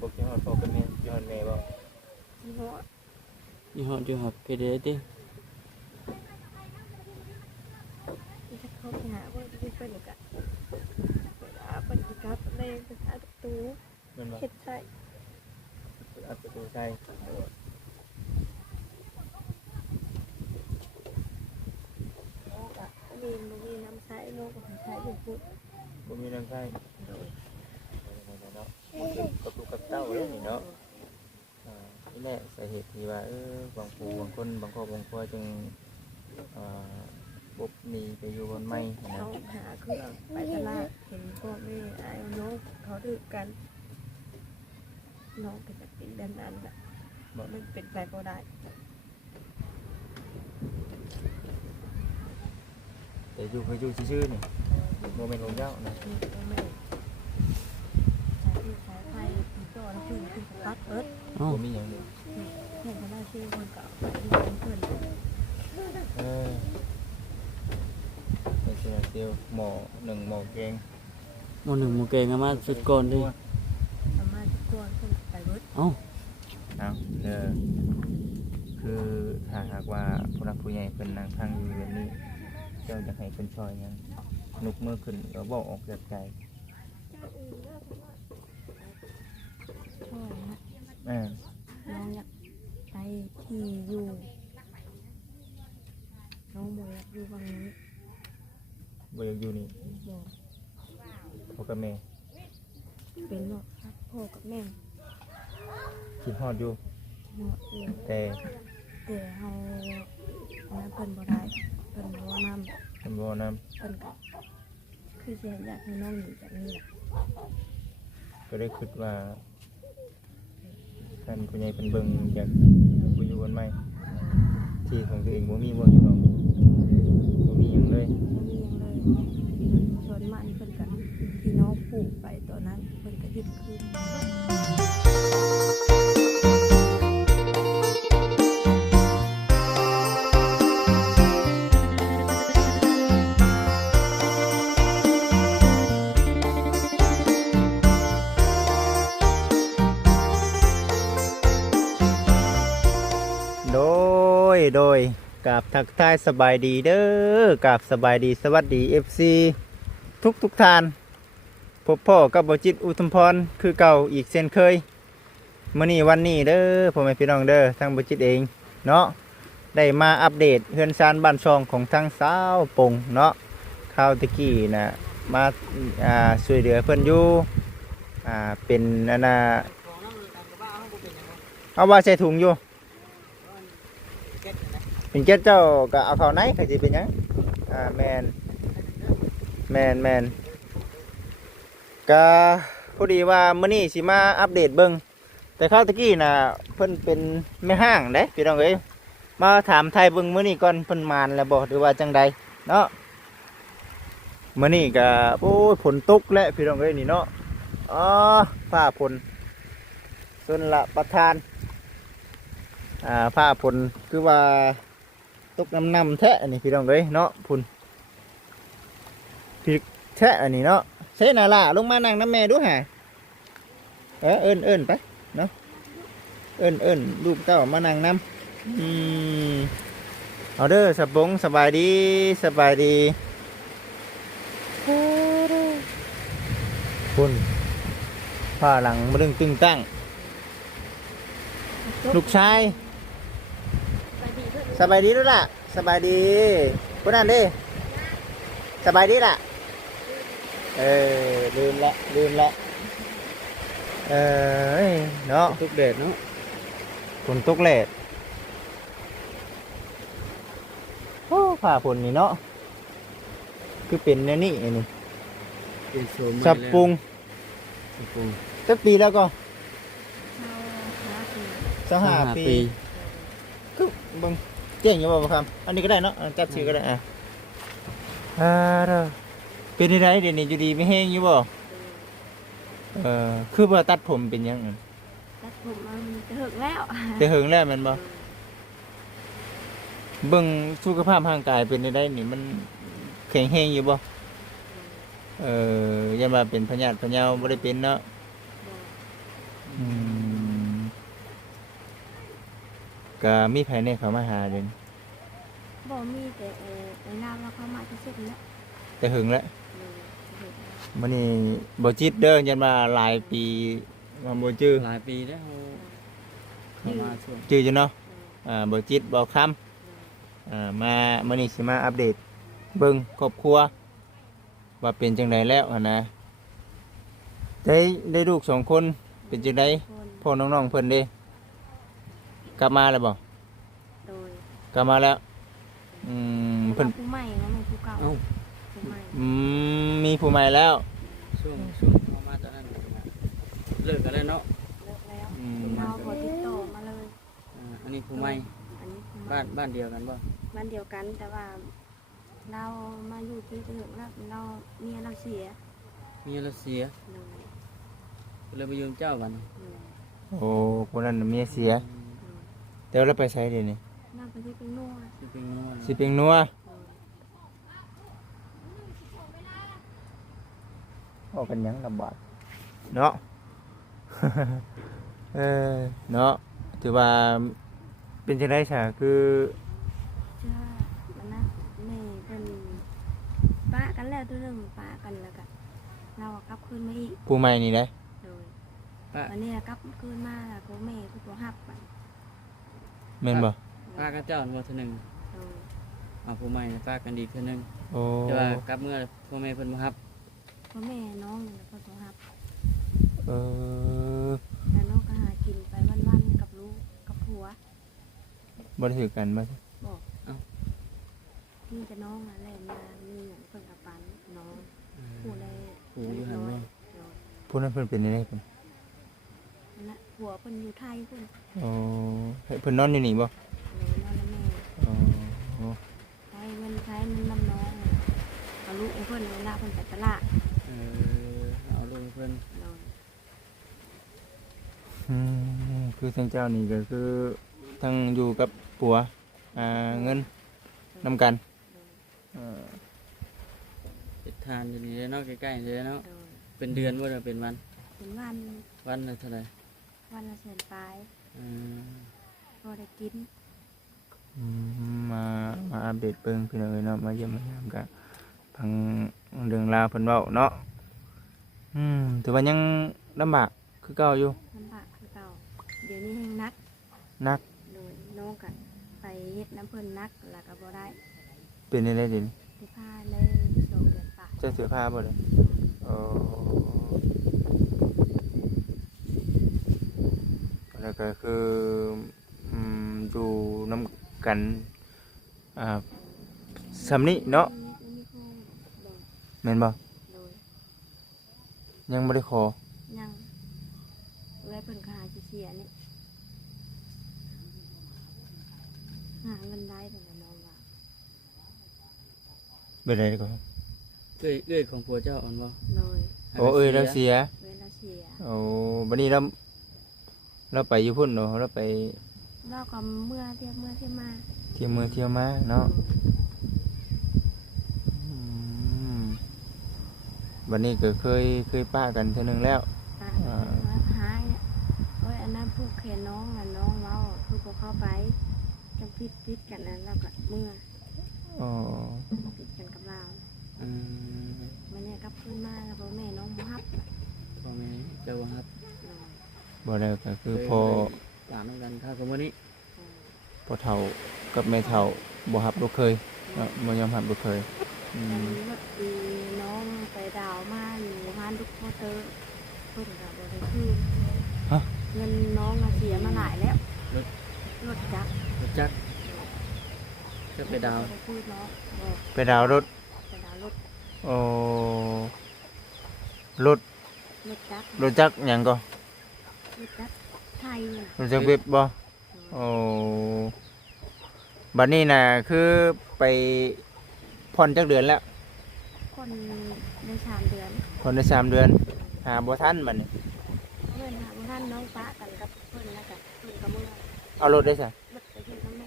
บ่กินฮอดพ่อกับแม่กินฮอดแม่บ่ ที่หัว ยี่ห้ออยู่ครับเพเดติ ที่จะเข้าไปหาว่าที่เป็นกะเวลาเป็นกับแรงเป็นอาประตู แม่นบ่ เฮ็ดใช่ อัดประตูใส่ โลกอะมีน้ำใช้โลกของใช้เป็นพุทธ บ่มีน้ำใส่ โดย เนาะกับลูกกับเต้าเด้นี่เนาะนี่แหละสาเหตุที่ว่าบางผู้บางคนบางครอบครัวจึงปุ๊บหนีไปอยู่บนไม้นะ เขาหาเครื่องไปตลาดเห็นพ่อแม่ไอ้น้องเขาดื้อกันน้องเป็นแบบเป็นแบบนั้นแหละมันเป็นไปก็ได้ แต่อยู่คืออยู่ซื่อๆนี่โมเมนต์ของเจ้านะ มีพ่อแม่สายไฟติดต่อแล้วคือตัดเอิร์ด อ้าว บ่มีหยังเลย เห็นคนได้ชื่อคนเก่าไปที่เพื่อน เป็นเสียเดียวหมอหนึ่งหมอแกง หมู่หนึ่งหมู่เก่งอะมาสุดก่อนดิ สามารถก่อนเพื่อนไปรถ เอ้า เอาคือถ้าหากว่าผู้รักผู้ใหญ่เป็นนางทางอยู่แบบนี้เจ้าจะให้เป็นชอยหยังนุกเมื่อขึ้นก็บอกออกจากใจ ช่วยนะ อ่า น้องอยากไปที่อยู่น้องโมอยากอยู่ฝั่งนี้ บ่อยากอยู่นี่ บอก พ่อกับแม่ เป็นหรอกครับพ่อกับแม่ คิดฮอดอยู่ เนาะเอง แต่ แต่เฮาอันนั้นเพิ่นบ่ได้เพิ่นบ่นำ ทำบ่น เพิ่นก็คือสิอยากให้น้องหนีจากนี้แหละ ำก็ได้คิดว่าท่านผู้ใหญ่เป็นเบิ่งอยากไปอยู่บนไม้ที่ของตัวเองบ่มีบ่อยู่น้องบ่มีหยังเลย บ่มีหยังเลยส่วนมันเพิ่นก็ที่น้องปลูกไปตอนนั้นเพิ่นก็ยึดคืน โดยกับทักทายสบายดีเด้อกับสบายดีสวัสดี FC ทุกท่านพบพ่อกับบ่จิตอุทุมพรคือเก่าอีกเช่นเคยมื้อนี้วันนี้เด้อพ่อแม่พี่น้องเด้อทางบ่จิตเองเนาะได้มาอัปเดตเฮือนซานบ้านช่องของทางสาวปงเนาะข่าวตะกี้น่ะมาช่วยเหลือเพิ่นอยู่เป็นอันน่ะเอาว่าใส่ถุงอยู่เป็นเจ้าเจ้าก็เอาเข้าไหนก็สิเป็นหยังแมนก็พอดีว่ามื้อนี้สิมาอัปเดตเบิ่งแต่คราวตะกี้น่ะเพิ่นเป็นแม่ห้างเด้พี่น้องเอ้ยมาถามไทยเบิ่งมื้อนี้ก่อนเพิ่นมานแล้วบ่หรือว่าจังใดเนาะมื้อนี้ก็โอ้ยฝนตกแล้วพี่น้องเอ้ยนี่เนาะฟ้าฝนส่วนละประทานฟ้าฝนคือว่าตกน้ำแทะอันนี้พี่น้องเอ้ยเนาะพุ่นพี่แทะอันนี้เนาะใช่น่ะล่ะลงมานั่งน้ำแม่ดูหะเอิ้นไปเนาะเอิ้นลูกเต้ามานั่งน้ำเอาเด้อสบงสบายดีพุ่นผ้าหลังมาดึงตึงตั้งลูกชายสบายดีด้วยล่ะสบายดีพุ่นนั่นดิสบายดีล่ะลืมละเนาะ ทุกเดชเนาะ ฝนตกแดดโอ้ผ่าฝนนี่เนาะคือเป็นแนวนี้นี่ เป็นโซน สับปรุง สับปรุง สักปีแล้วก็ เช่าหาคือ 25 ปีคือเบิ่งเจ๋งอยู่บ่ครับอันนี้ก็ได้เนาะจับชื่อก็ได้เด้อเป็นไดเดี๋ยวนี้อยู่ดีไม่แห้งอยู่บ่คือว่าตัดผมเป็นยัง ตัดผมมันจะหึงแล้ว แต่เหิงแล้วแมันบ่เบิ่งสุขภาพร่างกายเป็นได้นี่มันแข็งแรงอยู่บ่ยันว่าเป็นพยาธิพะเยาบ่ได้เป็นเนาะ อืมก็มีภายในเขามาหาเด่น บ่มีแต่ไอ้นามแล้วเขามาที่สุดแล้ว แต่หึงแล้ว เลยเห็นแล้ว มื้อนี้บ่จิตเด้อยันมาหลายปีมาบ่จื้อ หลายปีแล้วเขาเข้ามาช่วง จื้ออยู่เนาะบ่จิตบ่คำมามื้อนี้สิมาอัปเดตเบิ่งครอบครัวว่าเป็นจังไดแล้วหั่นนะได้ลูกสองคนเป็นจังได คน พ่อน้องๆเพิ่นเด้กลับมาแล้วบ่ โดย กลับมาแล้วเพิ่น ผู้ใหม่ว่าไม่ผู้เก่า เอ้า ผู้ใหม่ มีผู้ใหม่แล้ว ช่วงเข้ามาตอนนั้นเลิกกันแล้วเนาะ เลิกแล้ว อืม เราขอติดต่อมาเลย อันนี้ผู้ใหม่ อันนี้ผู้ใหม่ บ้านเดียวกันบ่ บ้านเดียวกันแต่ว่าเรามาอยู่ที่เถิงแล้วเราเมียเราเสีย มีรัสเซีย เลย เลยไปยืมเจ้าบัดนี้ เลย โอ้คนนั้นน่ะเมียเสีย เลย แต่ว่าเราไปใช้เดี๋ยวนี้ เราไปที่เป็นนัว สิเป็นนัว สิเป็นนัว เลย ออกกันหยังลำบากเนาะ เออเนาะถือว่าเป็นจังได๋ซะคือ เชื่อมันนะแม่เป็นปะกันแล้วตัวหนึ่งปะกันแล้วก็เราก็กลับคืนมาอีก ผู้ใหม่นี่ได้ เลย ป้า วันนี้กลับคืนมาแล้วก็แม่คือตัวหับไป แม่นบ่ ป้ากับเจ้าบ่เท่านึง เลย เอาผู้ใหม่ป้ากันดีเท่านึง โอ้ แต่ว่ากลับเมื่อพ่อแม่เพิ่นบ่รับ พ่อแม่น้องนี่แหละก็ตัวหับ เออ แล้วน้องก็หากินไปวันๆกับลูกกับผัว บ่ได้ถือกันบ่ บอกนี่จะน้องอะไรมามีอย่างเพิ่งกับปันน้องผู้ใด ผู้อยู่หั่นบ่ ผู้นั้นเพิ่นเป็นจังได๋เพิ่น นั่นแหละผัวเพิ่นอยู่ไทยเพิ่น โอ้เพิ่นนอนอยู่นี่บ่ เลยนอนแล้วแม่ อ๋อ ใช้เงินใช้มันนำน้องเอาลูกให้เพิ่นเวลาเพิ่นไปตลาด เอาลูกเพิ่น เลย คือทางเจ้านี่ก็คือทั้งอยู่กับผัวเงินนำกันเอ่อ เฮ็ดทานอยู่นี่เนาะใกล้ๆนี่เนาะ เลย เป็นเดือนบ่ได้เป็นวัน เป็นวัน วันละเท่าไหร่ วันละแสนปลาย อืม พอได้กิน มาอัปเดตเบิ่งพี่น้องเอ้ยเนาะมาเยี่ยมมายามกันฟังเรื่องราวเพิ่นเว้าเนาะถือว่ายังลำบากคือเก่าอยู่ ลำบากคือเก่าเดี๋ยวนี้แห้งนัก นัก โดยน้องกันไปเฮ็ดน้ำเพิ่นนักแล้วก็บ่ได้ เป็นได้เด่น ที่ผ้าเลย2 เดือนปะ เจ้าเสื้อผ้าบ่เลยโอ้แล้วก็คืออยู่นำกันสำนี้เนาะ นี่คือโดย แม่นบ่ โดย ยังบ่ได้ขอ ยังเอ้ยเพิ่นก็หาสิเสียนี่หาเงินได้เพิ่นน่ะน้องว่า บ่ได้ก็ เอ้ยของผัวเจ้าอ่อนบ่ โดย โอ้เอ้ยเราเสีย เวลาเสีย โอ้บัดนี้เราไปอยู่พุ่นเนาะเราไป เราก็เมื่อเที่ยวมา เที่ยวเมืองเที่ยวมาเนาะบัดนี้ก็เคยป้ากันเทื่อนึงแล้ว ตามาหายโอ้ยอันนั้นผูกแขนน้องน่ะน้องเว้าคือบ่เข้าไปจังพิดกันนั้นเราก็เมื่อ อ๋อ พิดกันกับเรา อืม มันเนี่ยกลับคืนมาแล้วพ่อแม่น้องบ่ฮับ พ่อแม่เจ้าบ่รับ บ่ได้ก็คือพอ ตามกันถ้าก็มื้อนี้ พอเฒ่ากับแม่เฒ่าบ่รับลูกเคยเนาะบ่ยอมรับลูกเคย แต่นี้ว่าปีน้องไปดาวมาอยู่บ้านลูกพ่อเตอเพิ่นก็บ่ได้คืนเงินน้องเสียมาหลายแล้วรถจักร รู้จักจะไปดาว บ่ได้คืนน้องบอก ไปดาวรถ ไปดาวรถ โอ้รถ รถจักร รถจักรหยังก็ รถจักรไทยน่ะ รถจักรเว็บบ่โอ้บัดนี้น่ะคือไปผ่อนจักเดือนแล้ว คนได้3 เดือน ผ่อนได้3 เดือนหาบ่ทันบัดนี้ เพื่อนหาท่านน้องป้ากันกับเพื่อนแล้วกันเพื่อนกับเมื่อ เอารถได้ซะ รถไปเพื่อนกับแม่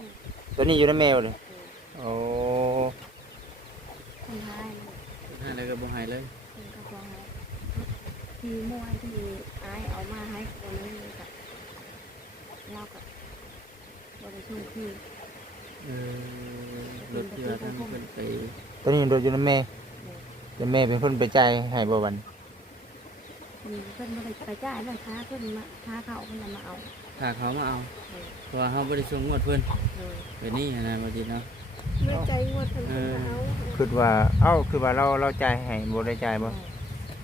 ตัวนี้อยู่ในแมวเลยโอ้ คนท้ายนั่น หาอะไรก็บ่ให้เลย เพื่อนกับฟองแล้วที่มวยที่อายเอามาให้คนนึง ส่งคืน รถที่ว่าทางเพิ่นไป ตอนนี้รถอยู่นำแม่แต่แม่เป็นคนไปจ่ายให้บ่วัน เพิ่นบ่ได้ไปจ่ายแล้วค้าเพิ่นมาค้าเขาเพิ่นมาเอา ถ้าเขามาเอา เลย เพราะว่าเฮาบ่ได้ส่งงวดเพิ่น เลย เป็นนี่นะบ่จิตเนาะ เมื่อใจงวดเพิ่นมาเอา คิดว่าคือว่าเราจ่ายให้บ่ได้จ่ายบ่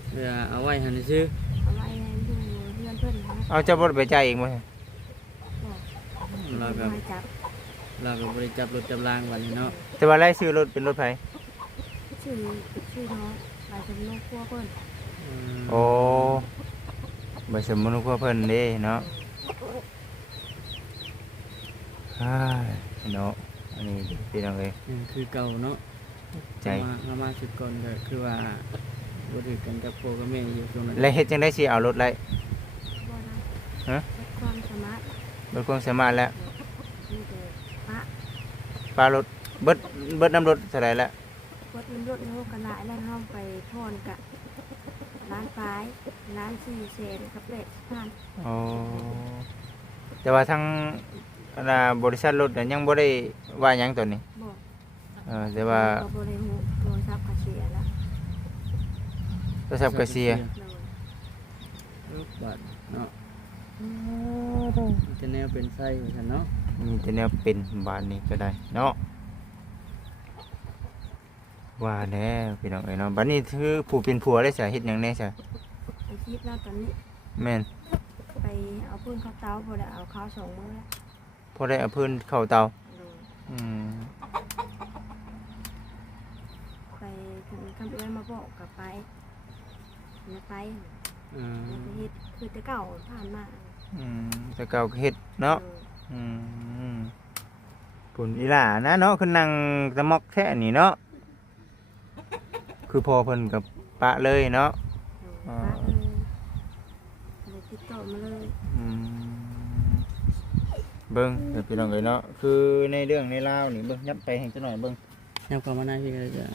เพื่อเอาไว้หั่นซื่อ เอาไว้ให้ดูเพื่อนเพิ่นนะ เอาเจ้าบ่ได้ไปจ่ายเองบ่ เราก็ มาจับ เราก็บ่ได้จับรถจับรางวันนี้เนาะ แต่ว่าไล่ซื้อรถเป็นรถไผ ชื่อน้องลายเป็นน้องครัวเพิ่น โอ้บ่สมมุติว่าเพิ่นเด้เนาะอ้ายเนาะอันนี้พี่น้องเอ้ย คือเก่าเนาะ ใจ มาชุดก่อนก็คือว่าบ่ถือกันกับพ่อกับแม่อยู่ตรงนั้น แล้วเฮ็ดจังได๋สิเอารถไล่ บ่ได้ ฮะ ลดความสามารถ รถความสามารถแล้ว นี่แต่ปะ ปลารถเบิดน้ำรถเท่าไหร่แล้ว รถมันรถโลกกันหลายแล้วเฮาไปทอนกะร้านปลายร้าน4แสนกับเลขพัน อ๋อแต่ว่าทางบริษัทรถน่ะยังบ่ได้ว่าหยังตัวนี้ บอก แต่ว่า ก็บ่ได้ฮู้โทรศัพท์ก็เสียแล้ว โทรศัพท์ก็เสีย เลย บาทเนาะจะแนวเป็นไส้กันเนาะ มีแต่แนวเป็นบานนี้ก็ได้เนาะว่าแล้วพี่น้องเอ้ยเนาะบัดนี้คือผู้เป็นผัวได้สาเหตุหยังแน่ซะ ไปคิดแล้วตอนนี้ แม่น ไปเอาปืนเข้าเตาบ่ได้เอาเข้า2มื้อแล้ว พอได้เอาพื้นเข้าเตา เลย อืม ไปถึงคำเอื้อนมาบอกกับไปแล้วไป อืม แล้วก็เฮ็ดคือแต่เก่าผ่านมา แต่เก่าก็เฮ็ดเนาะอืมปุ่นอีหล่านะเนาะคือนั่งตะมอกแท้นี่เนาะคือพอเพิ่นกับปะเลยเนาะ ป้าเลยติดต่อมาเลย อืมเบิ่งเดี๋ยวพี่น้องเอ้ยเนาะคือในเรื่องในราวนี่เบิ่งยับไปให้จักหน่อยเบิ่ง แนวความมาหน้าที่ก็จะ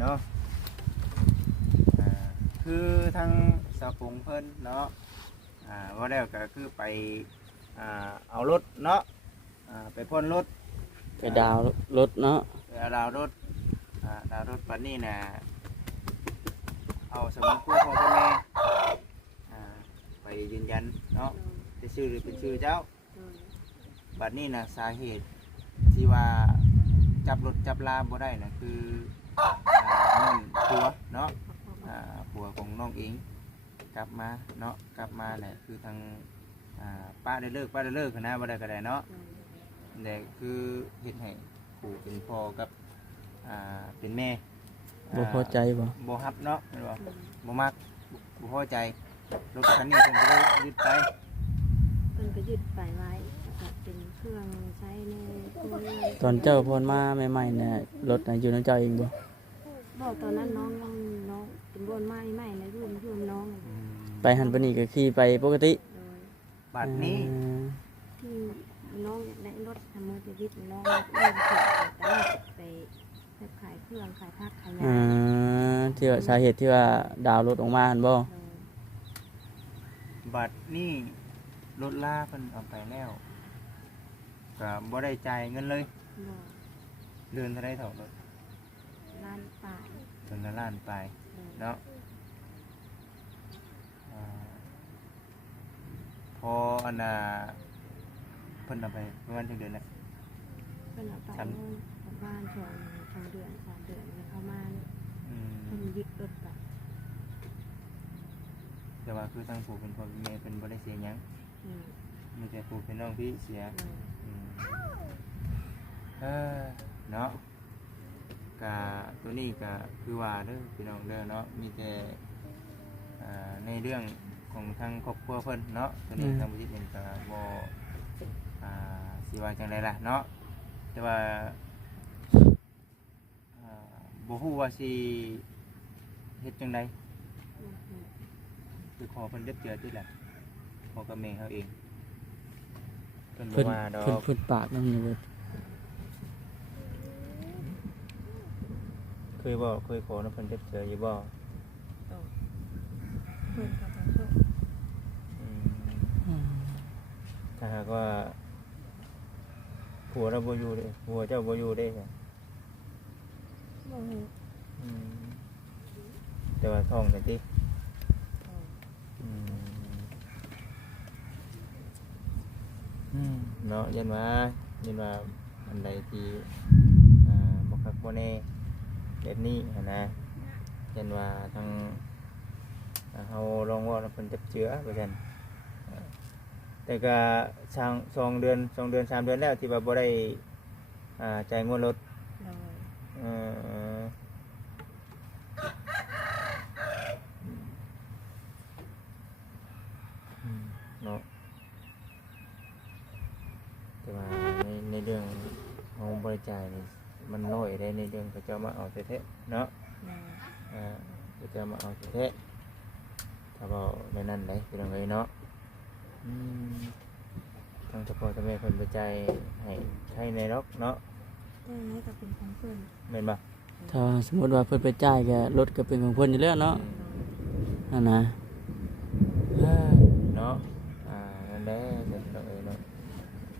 เนาะคือทางสาวปงเพิ่นเนาะว่าแล้วก็คือไปเอารถเนาะไปพ่นรถ ไปดาวรถเนาะ ไปเอาดาวรถดาวรถปันนี้น่ะเอาสมุดคู่พ่อกับแม่ไปยืนยันเนาะเป็นชื่อหรือเป็นชื่อเจ้าบัดนี้น่ะสาเหตุที่ว่าจับรถจับลาบ่ได้น่ะคือนั่นผัวเนาะผัวของน้องเองกลับมาเนาะกลับมาเนี่ยคือทางป้าได้เลิกนะบ่ได้ก็ได้เนาะแต่คือเฮ็ดให้ผู้เป็นพ่อกับเป็นแม่ บ่พอใจบ่ บ่ฮับเนาะแม่นบ่บ่มักบ่พอใจรถคันนี้เพิ่นก็เลยยึดไป เพิ่นก็ยึดไปไว้แล้วก็เป็นเครื่องใช้ในครัวเรือน ตอนเจ้าพ่นมาใหม่ๆเนี่ยรถน่ะอยู่ในเจ้าเองบ่ บอกตอนนั้นน้องเป็นบนไม้ใหม่ในร่วมน้อง ไปหันไปนี่ก็ขี่ไปปกติ เลย บัดนี้ ที่น้องในรถทำมือจะยึดน้องเล่นเสร็จแต่ว่าไปขายเครื่องขายผักขายยา ที่ว่าสาเหตุที่ว่าดาวรถออกมาหั่นบ่ บัดนี้รถลาเพิ่นเอาไปแล้วก็บ่ได้จ่ายเงินเลย บอก เดือนเท่าไรเท่ารถ ร้านป่า เดือนละล้านไปเนาะพออันเพิ่นเอาไปประมาณจักเดือนแล้ว เป็นเอาไปบ้าน2 เดือน 3 เดือนแล้วเข้ามา อืม เพิ่นยึดรถไป แต่ว่าคือทางผู้เป็นพ่อเป็นแม่เป็นบ่ได้เสียหยัง อืม มีแต่ผู้เป็นน้องพี่เสีย เลย อืมเนาะกะตัวนี้ก็คือว่าเด้อพี่น้องเด้อเนาะมีแต่ในเรื่องของทางครอบครัวเพิ่นเนาะตัวนี้ทางบุญเองก็บ่สิว่าจังไดล่ะเนาะแต่ว่าบ่ฮู้ว่าสิเฮ็ดจังไดคือขอเพิ่นเด็ดเจือติแหละขอกับแม่เขาเองเพิ่นบ่ เพิ่น ว่าดอก เพิ่นปากนำอยู่เบิด เคยขอน้ำเพิ่นเด็ดเจืออยู่บ่ เพิ่นก็ต้องโต ถ้าหากว่า ผัวเราบ่อยู่เด้ผัวเจ้าบ่อยู่เด้จ้ะ บ่ฮู้ อืมแต่ว่าท้องนี่ติอืมเนาะยันว่าอันใดที่บ่คักบ่แน่แบบนี้หันนะยันว่าทางเฮาลองเว่าเพิ่นจับเจือว่าซั่นแต่ก็ช่าง2 เดือน 3 เดือนแล้วที่ว่าบ่ได้จ่ายงวดรถ โดย เอ่อเนาะแต่ว่าในเรื่องของบริจาคนี่มันน้อยได้ในเรื่องเขาเจ้ามาเอาแท้ๆเนาะ โดย เขาเจ้ามาเอาแท้ๆถ้าบอกในนั้นได้เป็นยังไงเนาะทางเฉพาะทำไมคนบริจาคให้ในรกเนาะ แต่ให้ก็เป็นของเพิ่น เห็นปะ ถ้าสมมุติว่าเพิ่นไปจ่ายก็รถก็เป็นของเพิ่นอยู่แล้วเนาะนั่นนะ เนาะนั่นแหละเด็กเราเนาะ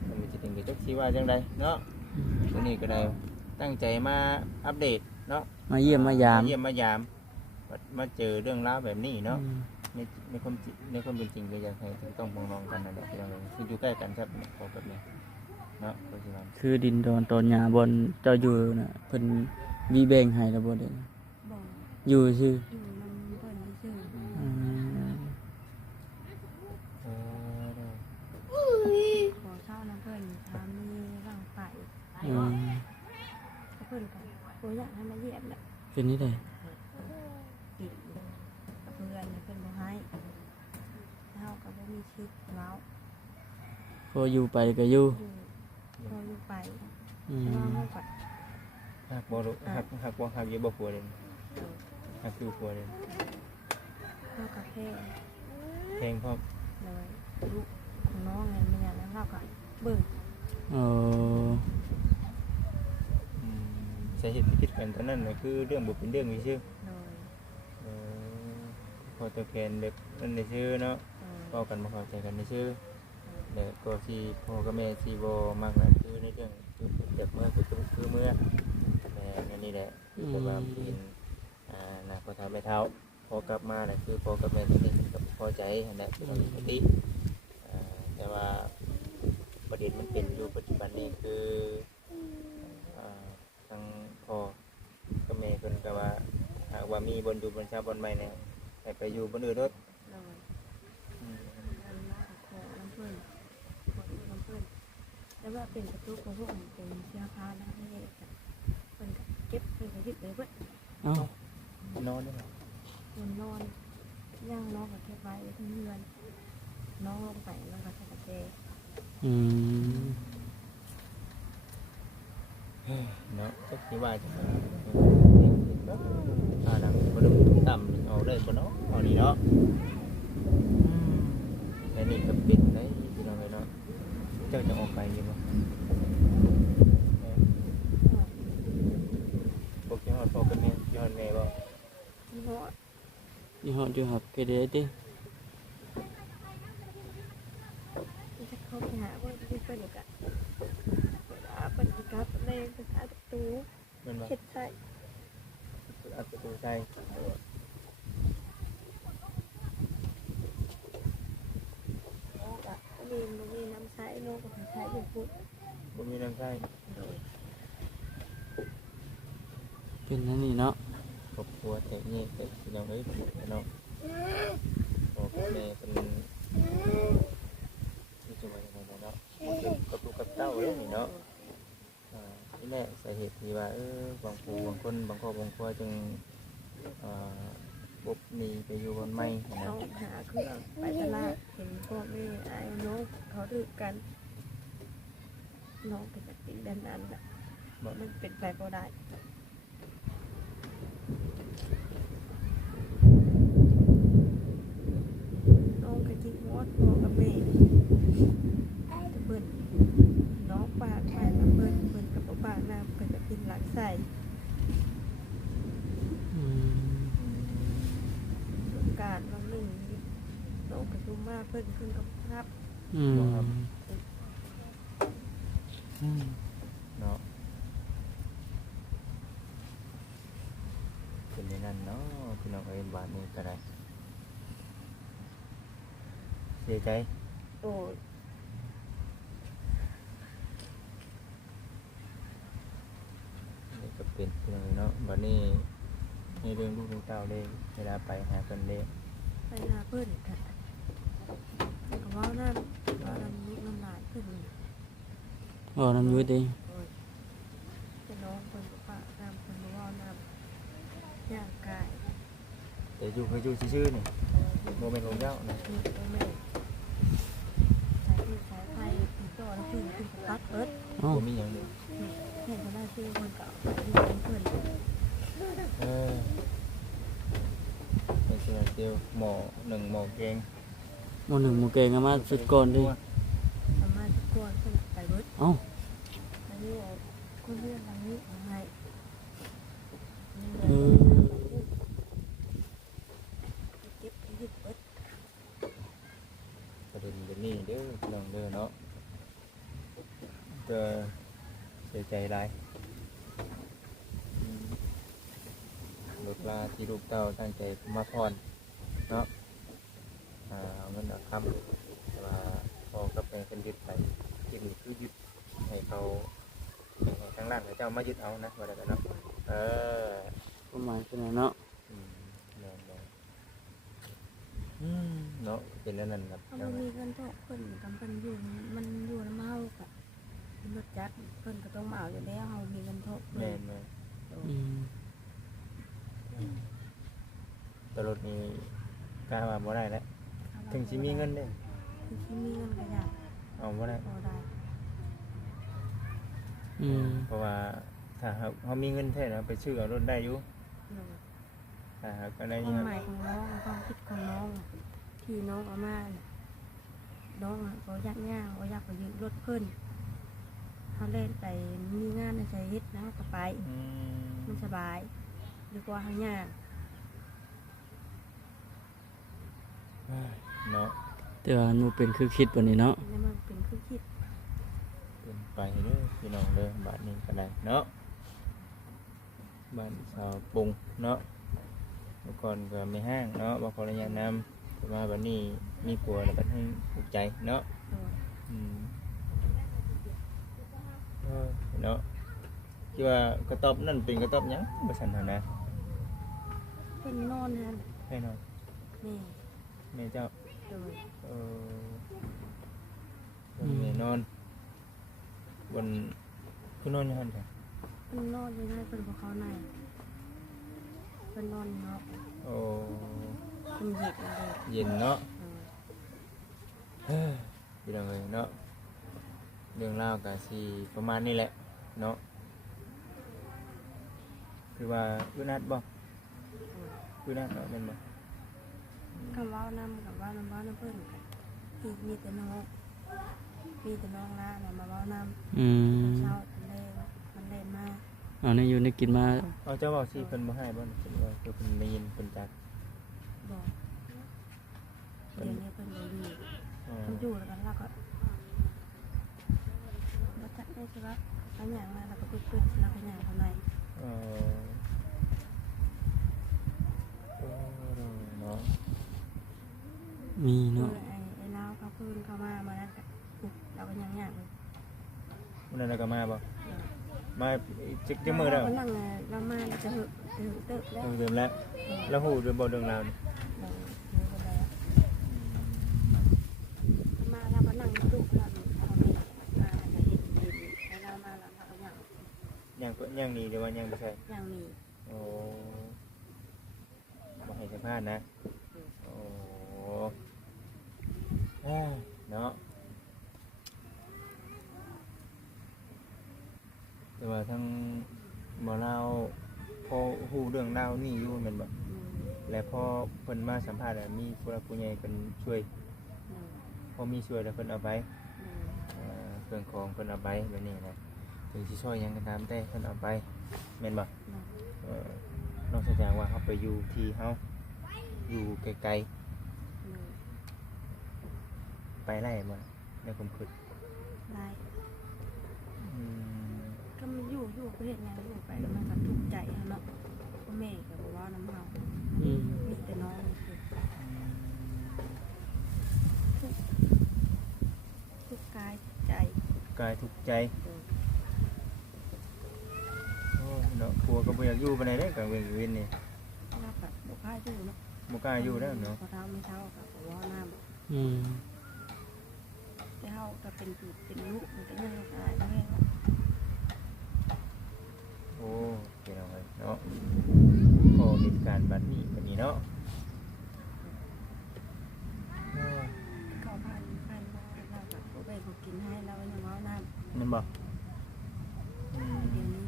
มันมีจิตถึงจักชีว่าจังใดเนาะตัวนี้ก็ได้ตั้งใจมาอัปเดตเนาะ มาเยี่ยมมายาม เยี่ยมมายามมาเจอเรื่องราวแบบนี้เนาะในความเป็นจริงก็อยากให้ต้องมองลองกันนั่นแหละที่เราคืออยู่ใกล้กันครับพอแบบนี้เนาะปัจจุบัน คือดินดอนตอนหญ้าบอนเจ้าอยู่น่ะเพิ่นมีแบ่งให้แล้วบ่ได้ บ่ อยู่ซื่อ อยู่นำเพิ่นซื่อ อืม ขอเช่าน้ำเพิ่นทำมีร่างไฟ อืม เพิ่นก็บ่อยากให้มาเยี่ยมแหละ เป็นนี่ได้ ติดกับเพื่อนเพิ่นบ่ให้เฮาก็บ่มีชิดแล้ว พออยู่ไปก็อยู่ พออยู่ไป อื แต่ ม ว่าเฮาก็ หักบ่รู้หักบ่หักเยอะบ่ผัวเลยหักคือผัวเลย เฮาก็แค่ แพงพร้อม เลยลูกของน้องไงเมียแล้วเฮาก็เบิ่ง เออ สาเหตุที่คิดกันตอนนั้นน่ะคือเรื่องบ่เป็นเรื่องมีชื่อ โดย พอตัวแคนแบบนั้นในชื่อเนาะ โด ก็ ย กันมาเข้าใจกันในชื่อแล้วก็ที่พ่อกับแม่ที่บ่มากน่ะคือในเรื่องคือจับเมื่อคือเมื่อแต่นี่แหละคือแต่ว่าเป็นน่ะพอเฒ่าแม่เฒ่าพอกลับมาน่ะคือพ่อกับแม่ตอนนี้ก็พอใจนั่นแหละคือปกติแต่ว่าประเด็นมันเป็นอยู่ปัจจุบันนี้คือทางพ่อกับแม่เพิ่นก็ว่าหากว่ามีบนอยู่บนชาบนใหม่เนี่ยให้ไปอยู่บนอื่นรถ โดยอันนี้ก็ขอน้ำเพิ่นขอน้ำเพิ่นแล้วว่าเป็นประตูของพวกผมเป็นเสื้อผ้าแล้วให้เพิ่นก็เก็บเพิ่นก็ยึดเลยเบิด เอ้าน อนได้ไหม คนนอนย่างน้องก็เก็บไว้ที่เรือนน้องลงไปแล้วก็ใส่กระเจ อืม เนาะก็คิดว่าจะหนังมันต่ำเอาได้ปะเนาะเอานี่เนาะแต่นี่ก็ปิดได้พี่น้องเลยเนาะเจ้าจะออกไปยังไงพวกยังพอกันแม่ย้อนแม่บ่ เพราะ อยู่ฮอดอยู่หับก็ได้ติ จะเข้าไปหาว่าที่เพิ่นก็เวลาเพิ่นสิกลับแรงเพิ่นอาประตู มันว่า เฮ็ดใส่ อัดประตูใช่ โอ้ก็มีน้ำใช้โลกก็ใช้อยู่พุทธ บ่มีน้ำใช่ เป็นนั่นนี่เนาะ ครอบครัวแต่นี่แต่พี่น้องเอ้ยเนาะพ่อกับแม่เป็นที่จังหวัดไหนเนาะกับลูกกับเต้าเลยนี่เนาะ นี่แหละสาเหตุที่ว่าบางผู้บางคนบางครอบครัวจึงบุบหนีไปอยู่บนไม้นะ เขาหาเครื่องไปตลาดเห็นพ่อแม่ไอ้น้องเขาดื้อกันน้องเป็นแบบนี้ดันนั้นแหละมันเป็นไปบ่ได้น้องก็คิดว่าพ่อกับแม่จะเปิดน้องปากไปแล้วเปิดกับปากน้ำเปิดจะกินหลังใส่ อืม การบางหนึ่งน้องกระชุ่มมากเพิ่นขึ้นกับภาพ อืม เนาะเป็นในนั้นเนาะพี่น้องเอ้ยบาดนี้ก็ได้เสียใจ โอ้ย นี่ก็เป็นพี่น้องเอ้ยเนาะบัดนี้ในเรื่องลูกเรื่องเต้าเด้เวลาไปหาเพิ่นเด้ ไปหาเพิ่นค่ะก็เว้าน้ำลูกน้ำลายเพิ่นนี่ อ๋อน้ำอยู่ติ โอ้ยแต่น้องเพิ่นก็ปะน้ำเพิ่นบ่เว้าน้ำย่างกาย แต่อยู่เคยอยู่ซื่อๆนี่บ่แม่นของเจ้านะ นี่ก็แม่สายที่สายไฟติดต่อแล้วเพิ่นก็ตัดเบิด เอ้า บ่มีหยังเลย เห็นคนได้ชื่อคนเก่าอยู่เป็นเพื่อน เออเป็นเสียเดียวหมอ1หมอแกง หมู่หนึ่งหมู่เก่งเอามาสุดก่อนดิ สามารถกวนเพื่อนไปเบิด เอ้า อันนี้คนเรื่องอันนี้ยังไง เออ เก็บยึดเบิด ประเด็นเป็นนี่เด้อพี่น้องเด้อเนาะก็เสียใจหลายลูกลาที่ลูกเต้าตั้งใจมาพรเนาะเอาเงินเอาคำแต่ว่าพอกับแม่เป็นยึดไปที่นี่คือยึดให้เขาให้ทางร้านเขาเจ้ามายึดเอานะว่าได้กันเนาะความหมายเป็นไงเนาะ อืมเนาะเนาะเป็นแล้วนั่นครับ ถ้ามันมีเงินทอกเพิ่นกำเพิ่นอยู่มันอยู่น้ำเฮากับรถจักรเพิ่นก็ต้องมาเอาอยู่แล้วเฮามีเงินทอก แม่ เพิ่น น อืม ตลอดนี้กล้ามาบ่ได้แล้วถึงสิมีเงินเด้ ถึงสิมีเงินก็อยาก เอาบ่ได้ พอได้ อืม เพราะว่าถ้าเขามีเงินแท้นะไปซื้อเอารถได้อยู่ เนาะ ถ้าหากก็ได้ ค นี่ วาม ครับ หมายของน้องความคิดของน้องที่น้องเอามาน่ะน้องเขาอยากย่างเขาอยากไปยืมรถเพิ่นเขาเล่นไปมีงานในใจเฮ็ดนะก็ไป อืม มันสบายดีกว่าเขาย่าง เนาะ แต่ว่าหนูเป็นคือคิดวันนี้เนาะ นี่มันเป็นคือคิด เป็นไปเด้อพี่น้องเด้อบาทนี้ก็ได้เนาะบ้านสาวปรุงเนาะเมื่อก่อนก็ไม่ห้างเนาะบ่ขออนุญาตนำแต่ว่าบัดนี้มีผัวแล้วก็ให้ภูมิใจเนาะ โดย อืมเนาะคิดว่ากระต๊อบนั่นเป็นกระต๊อบหยังบ่ซั่นหั่นนะ เป็นนอนนั่น ให้หน่อย นี่ แม่เจ้า โดย เออเป็นแม่นอนบนคือนอนอยู่หั่นจ้ะ เป็นนอนอยู่นั่นเป็นของเขาในเป็นนอนเนาะ โอ้ เป็นเหยียดเลย เย็นเนาะ โดย พี่น้องเอ้ยเนาะเรื่องราวก็สิประมาณนี้แหละเนาะคือว่าคือนัดบ่คือนัดเนาะแม่นบ่ คำว่านำกับว่านำเพิ่นกันที่มีแต่น้องล้าน่ะมาว่านำ อืม เช้ามันเล่นมาก เอาในอยู่ในกินมา เอาเจ้าเว้าสิเพิ่นบ่ให้บ่เพิ่นว่าคือเพิ่นได้ยินเพิ่นจัก บอกเดี๋ยวนี้เพิ่นบ่อยู่ อ๋อ เพิ่นอยู่แล้วกันแล้วก็บ่จักได้ใช่ปะอันอย่างมาแล้วก็ปึ๊บๆแล้วก็ย่างทำไม เออเนาะ มี เนาะ เนาะ ไอ้ลาวเขาคืนเข้ามานั้นก็เราก็ย่างเลย วันนั้นเราก็มาบ่มาจักมื้อแล้ว ก็นั่งเรามาแล้วจะหึเติบแล้ว เริ่มแล้วแล้วฮู้เรื่องบ่เรื่องราวนี่ มาเราก็นั่งดุแล้วเขาไม่มาจะเห็นให้เรามาแล้วเราก็ย่าง ยังนี่เดี๋ยวว่ายังบ่ใช่ ย่างนี้ โอ้บ่ให้สัมภาษณ์นะโอ้เนาะแต่ว่าทั้งบ่เล่าพอฮู้เรื่องราวนี่อยู่แม่นบ่และพอเพิ่นมาสัมภาษณ์มีผู้หลักผู้ใหญ่เพิ่นช่วยพอมีช่วยแล้วเพิ่นเอาไปเครื่องของเพิ่นเอาไปแบบนี้นะถึงสิช่วยหยังก็ตามแต่เพิ่นเอาไปแม่นบ่นอกจากว่าเฮาไปอยู่ที่เฮาอยู่ไกลๆไปไล่บ่ในความคิด ได้ ก็มันอยู่ประเทศไงอยู่ไปแล้วมันก็ทุกข์ใจเนาะพ่อแม่ก็บอกว่าน้ำเฮามีแต่น้องคือทุกข์กายใจ กายทุกข์ใจโอ้เนาะผัวก็บ่อยากอยู่ปานใดเด้อกลางเว้นวินนี่ เราแบบบ่กล้าอยู่เนาะ บ่กล้าอยู่แล้วเนาะ พอเท้าไม่เท้ากับบอกว่าน้ำเท้าก็เป็นจุดเป็นลูกมันก็ยังอายแม่ โอ้เป็นเอาไว้เนาะพอเหตุการณ์บัดนี้เนาะ เขาพันมาเราแบบบ่ไปบ่กินให้เรายังว่าน้ำ นั่นบ่ เดี๋ยวนี้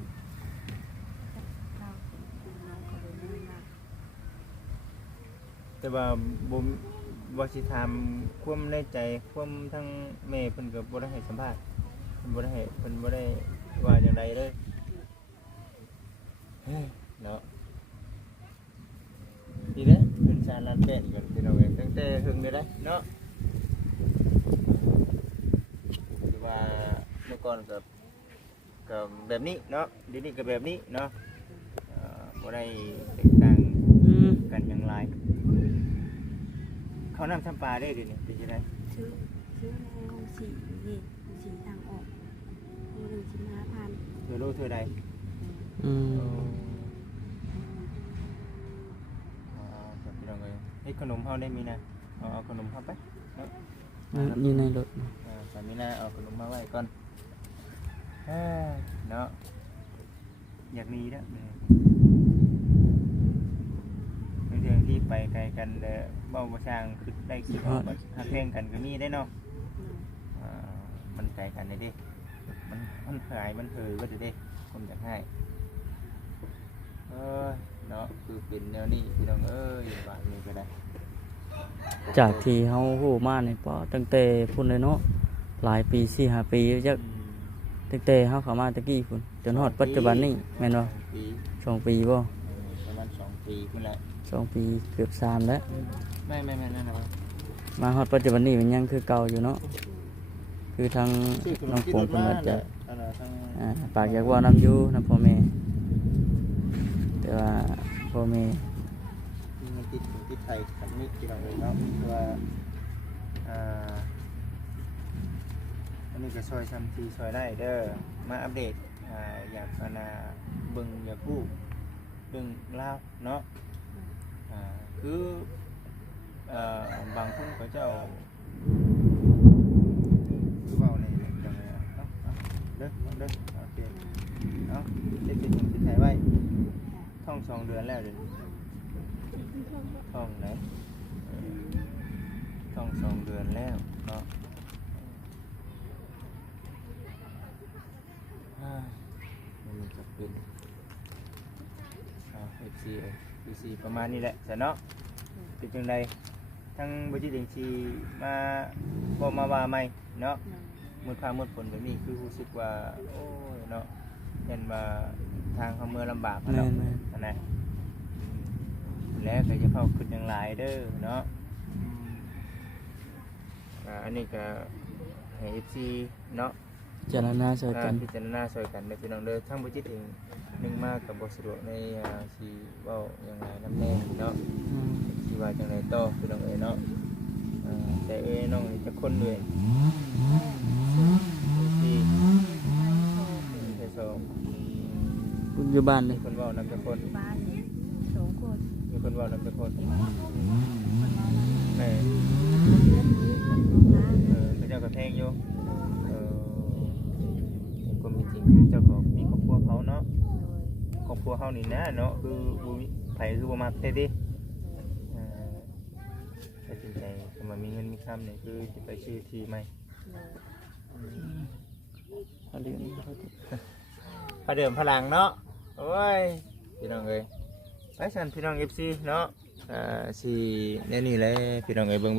เราเป็นน้องก็บ่มีน้ำ แต่ว่าบ่สิถามความในใจความทั้งแม่เพิ่นก็บ่ได้ให้สัมภาษณ์เพิ่นบ่ได้ว่าจังไดเลยเฮ้ยเนาะดีเด้อเพิ่นชาลานแป้นกันพี่น้องเอ้ยตั้งแต่หึงได้เนาะคือว่าเมื่อก่อนก็แบบนี้เนาะเดี๋ยวนี้ก็แบบนี้เนาะบ่ได้แตกต่างกันอย่างไรเขานำทำปลาได้ดิเนี่ยเป็นยังไง ซื้อในโรงสีนี่สีทางออกโลหนึ่ง15,000 เธอรู้เธอใดพี่น้องเลยให้ขนมเฮาได้มีนะเอาขนมเฮาไปเนาะ อยู่ในรถ ตอนนี้นะเอาขนมมาไว้ก่อนเนาะอยากมีนะเรื่องที่ไปไกลกันเบ้าประชางคือได้คิดว่าหักแพงกันก็มีได้เนาะมันไกลกันได้ดิมันหายมันเหือก็จะได้คนอยากให้เนาะคือเป็นแนวนี้พี่น้องว่านี่ก็ได้ จากที่เฮาฮู้มานี่พอตั้งแต่พุ่นเลยเนาะหลายปี 4-5 ปีจักตั้งแต่เฮาเข้ามาตะกี้พุ่นจนฮอดปัจจุบันนี้แม่นบ่2 ปีบ่ ประมาณ2 ปีพุ่นแหละ 2 ปีเกือบ3แล้ว ไม่นั่นนะ มาฮอดปัจจุบันนี้มันยังคือเก่าอยู่เนาะคือทางน้องปงเพิ่นว่าจะปากอยากเว้านำอยู่นำพ่อแม่แต่ว่าพ่อแม่ มันติดไทยกับนี่พี่น้องเลยเนาะว่าอันนี้ก็ซอยซ้ำทีซอยได้เด้อมาอัปเดตอยากเบิ่งอยากรู้เรื่องราวเนาะคือบางคนเขาเจ้าคือเว้าในจังได๋เนาะเด้อโอเคเนาะติดไทยไว้ท่อง2 เดือนแล้วเด้อท่องไหนท่อง2 เดือนแล้วเนาะมันจะเป็นFC ประมาณนี้แหละแต่เนาะเป็นจังไดทั้งบ่จิตจังซี่มาบ่มาว่าใหม่เนาะมื้อค่ามื้อฝนแบบนี้คือรู้สึกว่าโอ้ยเนาะเห็นว่าทางเขาเมืองลำบากเนาะอันนั้นแล้วก็จะเข้าขึ้นอย่างหลายเด้อเนาะอันนี้ก็ให้ FC เนาะ เจรณาช่วยกัน พิจารณาช่วยกันในพี่น้องเด้อทั้งบ่จิตเองนึงมากกับบ่สะดวกในสิเว้าอย่างไรนำแน่เนาะสิว่าจังไดต่อพี่น้องเอ้ยเนาะแต่น้องนี่จะคนด้วยที่แค่2 อยู่บ้านเลย คนเว้านำจักคน บ้านนี่2 คน มีคนเว้านำจักคนแม่ เขาเจ้าก็แพงอยู่คนมีจริงเจ้าก็มีครอบครัวเขาเนาะครอบครัวเขานี่นะเนาะคือบุญไผคือบ่มักแท้ดิตัดสินใจถ้ามันมีเงินมีคำเนี่ยคือจะไปชื่อที่ใหม่พอเดิมพลังเนาะโอ้ยพี่น้องเอ้ยไปสั่นพี่น้อง FC เนาะสิแน่นี่แหละพี่น้องเอ้ยเบิ่ง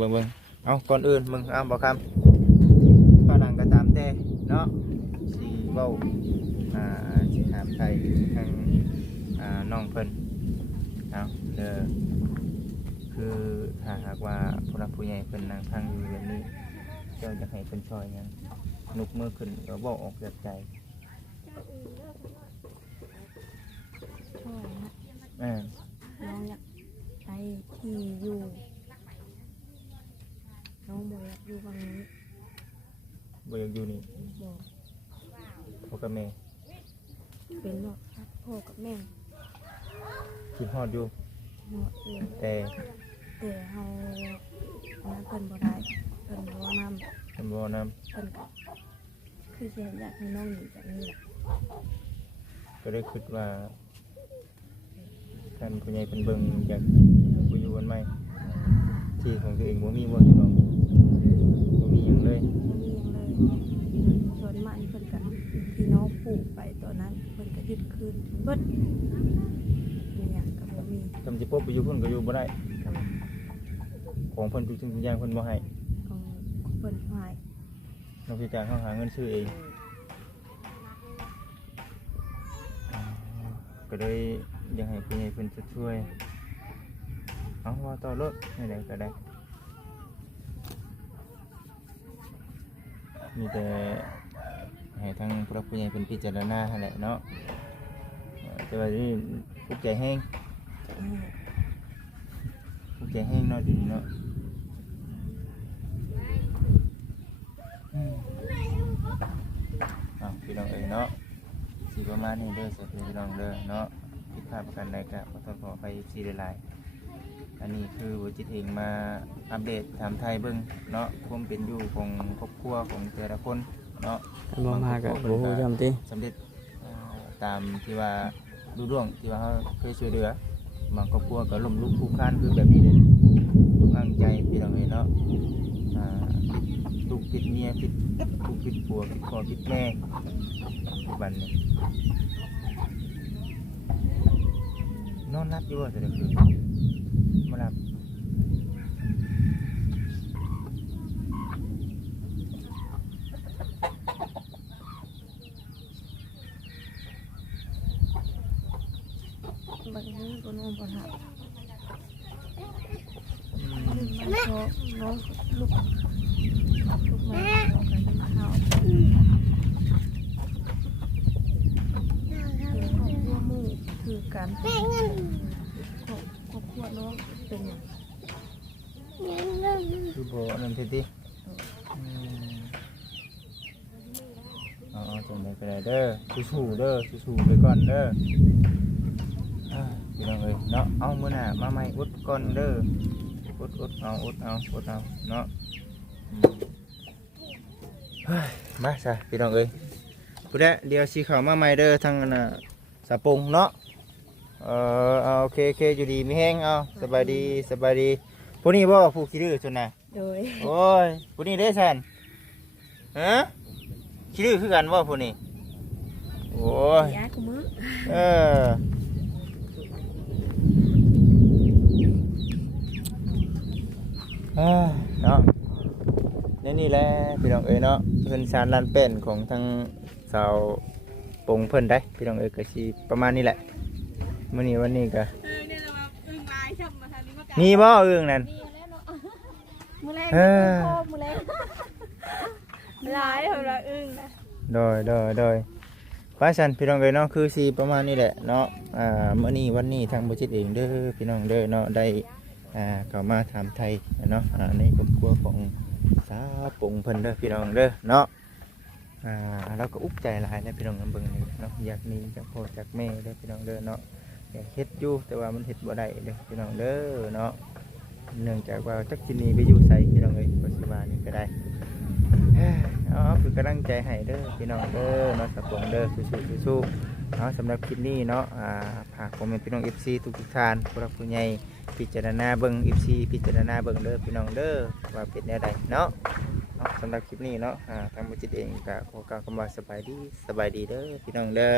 เอาก่อนอื่นมึงเอาบอกคำพลังก็ตามแต่เนาะสิเว้าสิถามไทยทางน้องเพิ่นเอาคือถ้าหากว่าผู้รักผู้ใหญ่เพิ่นนั่งทางอยู่แบบนี้เจ้าจะให้เพิ่นช่วยหยังนุกมือขึ้นก็บอกออกจากใจ พ่อนะ อ่า น้องอยากไปที่อยู่น้องบ่อยากอยู่ฝั่งนี้ บ่อยากอยู่นี่ บอก พ่อกับแม่ เป็นหรอกครับพ่อกับแม่ คิดฮอดอยู่ เนาะเอง แต่ แต่เฮาอันนั้นเพิ่นบ่ได้เพิ่นบ่นำ เพิ่นบ่นำ เพิ่นก็คือสิอยากให้น้องหนีจากนี้แหละ ก็ได้คิดว่าท่านผู้ใหญ่เพิ่นเบิ่งอยากไปอยู่กันใหม่ที่ของตัวเองบ่มีบ่อยู่น้องบ่มีหยังเลย บ่มีหยังเลยส่วนมากนี่เพิ่นก็ที่น้องปลูกไปตอนนั้นเพิ่นก็ยึดคืนเบิดมีหยังก็บ่มี ทำสิปบไปอยู่เพิ่นก็อยู่บ่ได้ ก็ ของเพิ่นทุกสิ่งทุกอย่างเพิ่นบ่ให้ ของเพิ่นหาย นอกจากเฮาหาเงินซื้อเองก็เลยอยากให้ผู้ใหญ่เพิ่นช่วยเอาว่าต่อรถนี่แหละก็ได้มีแต่ให้ทางผู้รักผู้ใหญ่เพิ่นพิจารณาหั่นแหละเนาะแต่ว่านี่ภูมิใจแฮง นี่ ภูมิใจแฮงเนาะเดี๋ยวนี้เนาะพี่น้องเอ้ยเนาะสิประมาณนี้เด้อสวัสดีพี่น้องเด้อเนาะผิดพลาดประการใดก็ขอโทษขออภัยที่หลายๆอันนี้คือบ่จิตเองมาอัปเดตถามไทยเบิ่งเนาะความเป็นอยู่ของครอบครัวของแต่ละคนเนาะ กันบ่มาก็บ่ฮู้จำติ สำเร็จตามที่ว่าดูร่วงที่ว่าเขาเคยช่วยเหลือบางครอบครัวก็ล้มลุกคลุกคลานคือแบบนี้เลยตั้งใจพี่น้องเอ้ยเนาะผิดลูกผิดเมียผิดลูกผิดผัวผิดพ่อผิดแม่บัดนี้นอนรับอยู่ว่าแต่ละคืนมารับ บัดนี้บ่นอนบ่หลับมันชอบน้องลูกแม่น้องกันข้าวเห็นครอบครัวหมู่คือกันครอบครัวน้องเป็นหยัง คือโบนั่นเท่ดิเอาจังไดก็ได้เด้อสู้ๆเด้อสู้ๆไปก่อนเด้อพี่น้องเอ้ยเนาะเอามื้อหน้ามาใหม่อุดก่อนเด้ออุดเอาเนาะเฮ้ยมาซะพี่น้องเอ้ยผู้ใดเดี๋ยวสิเข้ามาใหม่เด้อทางอันน่ะสะปงเนาะเอาโอเคอยู่ดีมีแฮงเอาสบายดีผู้นี้บ่ผู้ขี้ดื้อซุนน่ะ โดย โอ้ยผู้นี้ได้สันฮะขี้ดื้อคือกันว่าผู้นี้โอ้ย ยาคุมือ เออเนาะนี่แหละพี่น้องเอ้ยเนาะเพิ่นสารลานเป็นของทางสาวปงเพิ่นได้พี่น้องเอ้ยก็สิประมาณนี้แหละมื้อนี้วันนี้ก็มีบ่อึ่งนั่น มือแรง เออ โคมือแรงหลายเท่าไรอึ้งนะ โดยป้าสันพี่น้องเอ้ยเนาะคือสีประมาณนี้แหละเนาะเมื่อนี้วันนี้ทางบริษัทเองเด้อพี่น้องเด้อเนาะได้เข้ามาถามไทยเนาะในครอบครัวของสาวปงเพิ่นเด้อพี่น้องเด้อเนาะเราก็อุกใจหลายนะพี่น้องเบิ่งนี่เนาะอยากมีจากพ่อจากแม่เด้อพี่น้องเด้อเนาะอยากเฮ็ดอยู่แต่ว่ามันเฮ็ดบ่ได้เด้อพี่น้องเด้อเนาะเนื่องจากว่าจักสิหนีไปอยู่ไสพี่น้องเอ้ยปัจจุบันนี้ก็ได้คือกำลังใจให้เด้อพี่น้องเด้อเนาะสะปงเด้อสู้เนาะสำหรับคลิปนี้เนาะฝากคอมเมนต์พี่น้อง FC ทุกท่านผู้รักผู้ใหญ่พิจารณาเบิ่ง FC พิจารณาเบิ่งเด้อพี่น้องเด้อว่าเป็นแนวใดเนาะสำหรับคลิปนี้เนาะทางบริษัทเองก็ขอกล่าวคำว่าสบายดีเด้อพี่น้องเด้อ